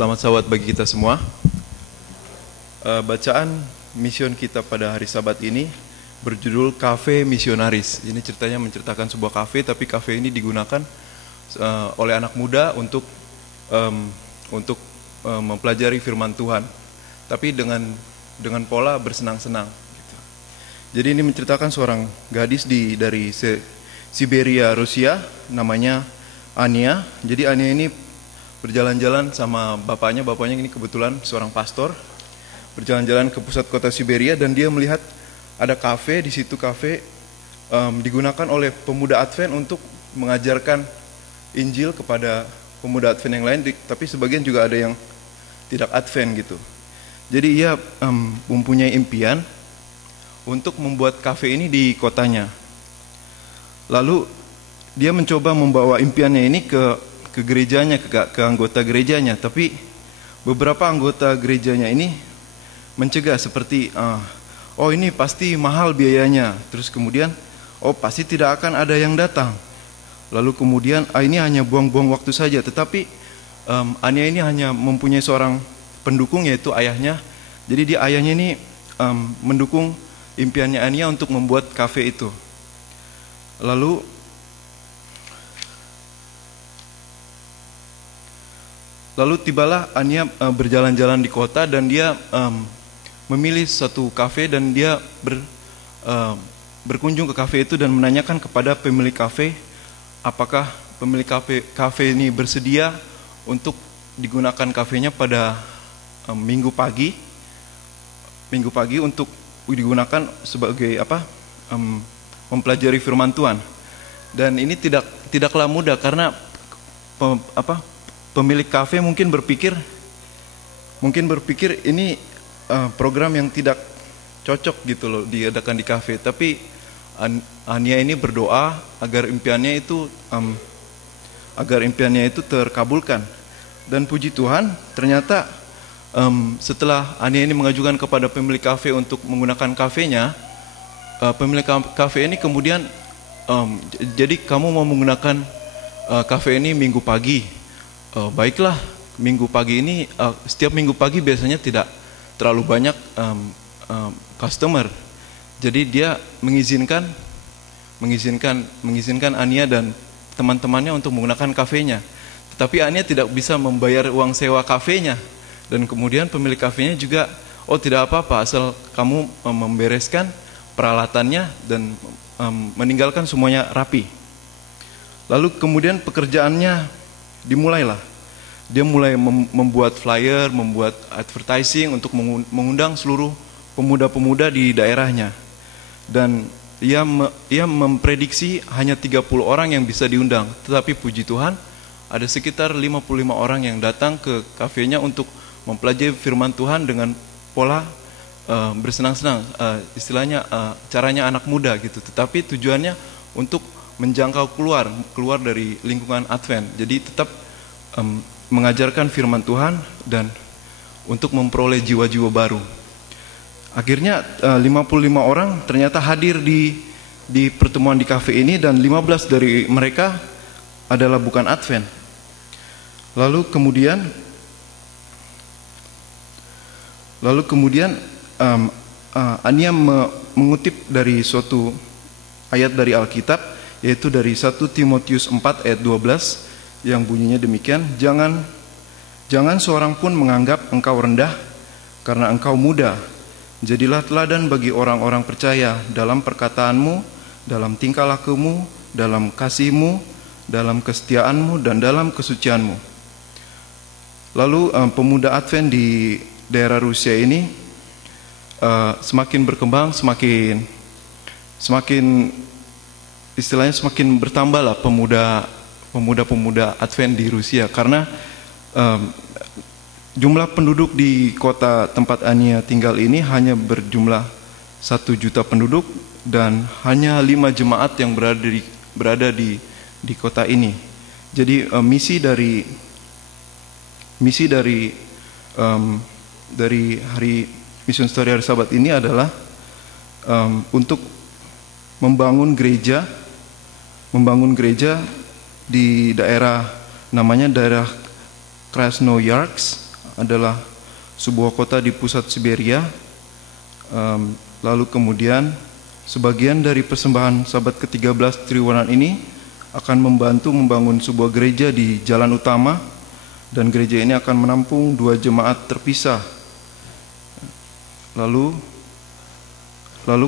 Selamat sahabat bagi kita semua. Bacaan mision kita pada hari Sabat ini berjudul Cafe Misionaris. Ini ceritanya menceritakan sebuah kafe, tapi kafe ini digunakan oleh anak muda untuk mempelajari firman Tuhan, tapi dengan pola bersenang-senang. Gitu. Jadi ini menceritakan seorang gadis dari Siberia, Rusia, namanya Ania. Jadi Ania ini berjalan-jalan sama bapaknya ini kebetulan seorang pastor, berjalan-jalan ke pusat kota Siberia dan dia melihat ada kafe. Di situ kafe digunakan oleh pemuda Advent untuk mengajarkan Injil kepada pemuda Advent yang lain, tapi sebagian juga ada yang tidak Advent gitu. Jadi ia mempunyai impian untuk membuat kafe ini di kotanya. Lalu dia mencoba membawa impiannya ini ke gerejanya, ke anggota gerejanya, tapi beberapa anggota gerejanya ini mencegah seperti oh ini pasti mahal biayanya, terus kemudian oh pasti tidak akan ada yang datang, lalu kemudian ini hanya buang-buang waktu saja. Tetapi Ania ini hanya mempunyai seorang pendukung, yaitu ayahnya. Jadi ayahnya ini mendukung impiannya Ania untuk membuat kafe itu. Lalu tibalah Ania berjalan-jalan di kota dan dia memilih satu kafe dan dia berkunjung ke kafe itu dan menanyakan kepada pemilik kafe apakah pemilik kafe ini bersedia untuk digunakan kafenya pada minggu pagi untuk digunakan sebagai mempelajari firman Tuhan. Dan ini tidaklah mudah karena pemilik kafe mungkin berpikir ini program yang tidak cocok gitu loh diadakan di kafe. Tapi Ania ini berdoa agar impiannya itu terkabulkan. Dan puji Tuhan, ternyata setelah Ania ini mengajukan kepada pemilik kafe untuk menggunakan kafenya, pemilik kafe ini kemudian jadi kamu mau menggunakan kafe ini minggu pagi. Baiklah, minggu pagi ini setiap minggu pagi biasanya tidak terlalu banyak customer. Jadi dia mengizinkan Ania dan teman-temannya untuk menggunakan kafenya. Tetapi Ania tidak bisa membayar uang sewa kafenya. Dan kemudian pemilik kafenya juga, oh tidak apa-apa asal kamu membereskan peralatannya dan meninggalkan semuanya rapi. Lalu kemudian pekerjaannya dimulailah. Dia mulai membuat flyer, membuat advertising untuk mengundang seluruh pemuda-pemuda di daerahnya. Dan ia memprediksi hanya 30 orang yang bisa diundang. Tetapi puji Tuhan, ada sekitar 55 orang yang datang ke kafenya untuk mempelajari firman Tuhan dengan pola bersenang-senang. Istilahnya caranya anak muda gitu. Tetapi tujuannya untuk menjangkau keluar dari lingkungan Advent. Jadi tetap mengajarkan firman Tuhan dan untuk memperoleh jiwa-jiwa baru. Akhirnya 55 orang ternyata hadir di pertemuan di kafe ini dan 15 dari mereka adalah bukan Advent. Lalu kemudian Ania mengutip dari suatu ayat dari Alkitab, yaitu dari 1 Timotius 4 ayat 12 yang bunyinya demikian, Jangan seorang pun menganggap engkau rendah karena engkau muda. Jadilah teladan bagi orang-orang percaya dalam perkataanmu, dalam tingkah lakumu, dalam kasihmu, dalam kesetiaanmu, dan dalam kesucianmu. Lalu pemuda Advent di daerah Rusia ini semakin berkembang, semakin istilahnya semakin bertambah lah pemuda-pemuda Advent di Rusia, karena jumlah penduduk di kota tempat Ania tinggal ini hanya berjumlah 1 juta penduduk dan hanya 5 jemaat yang berada di kota ini. Jadi misi dari hari Mission Story Hari Sabat ini adalah untuk membangun gereja di daerah namanya daerah Krasnoyarsk adalah sebuah kota di pusat Siberia. Lalu kemudian sebagian dari persembahan sahabat ke-13 Triwulan ini akan membantu membangun sebuah gereja di jalan utama, dan gereja ini akan menampung 2 jemaat terpisah. Lalu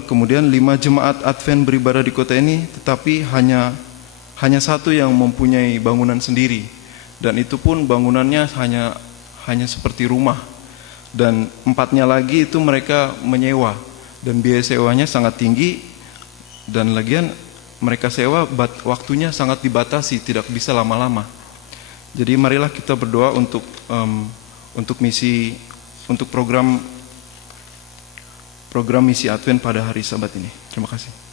kemudian 5 jemaat Advent beribadah di kota ini, tetapi hanya satu yang mempunyai bangunan sendiri, dan itu pun bangunannya hanya seperti rumah, dan 4-nya lagi itu mereka menyewa, dan biaya sewanya sangat tinggi, dan lagian mereka sewa waktunya sangat dibatasi, tidak bisa lama-lama. Jadi marilah kita berdoa untuk misi, untuk program misi Advent pada hari Sabat ini. Terima kasih.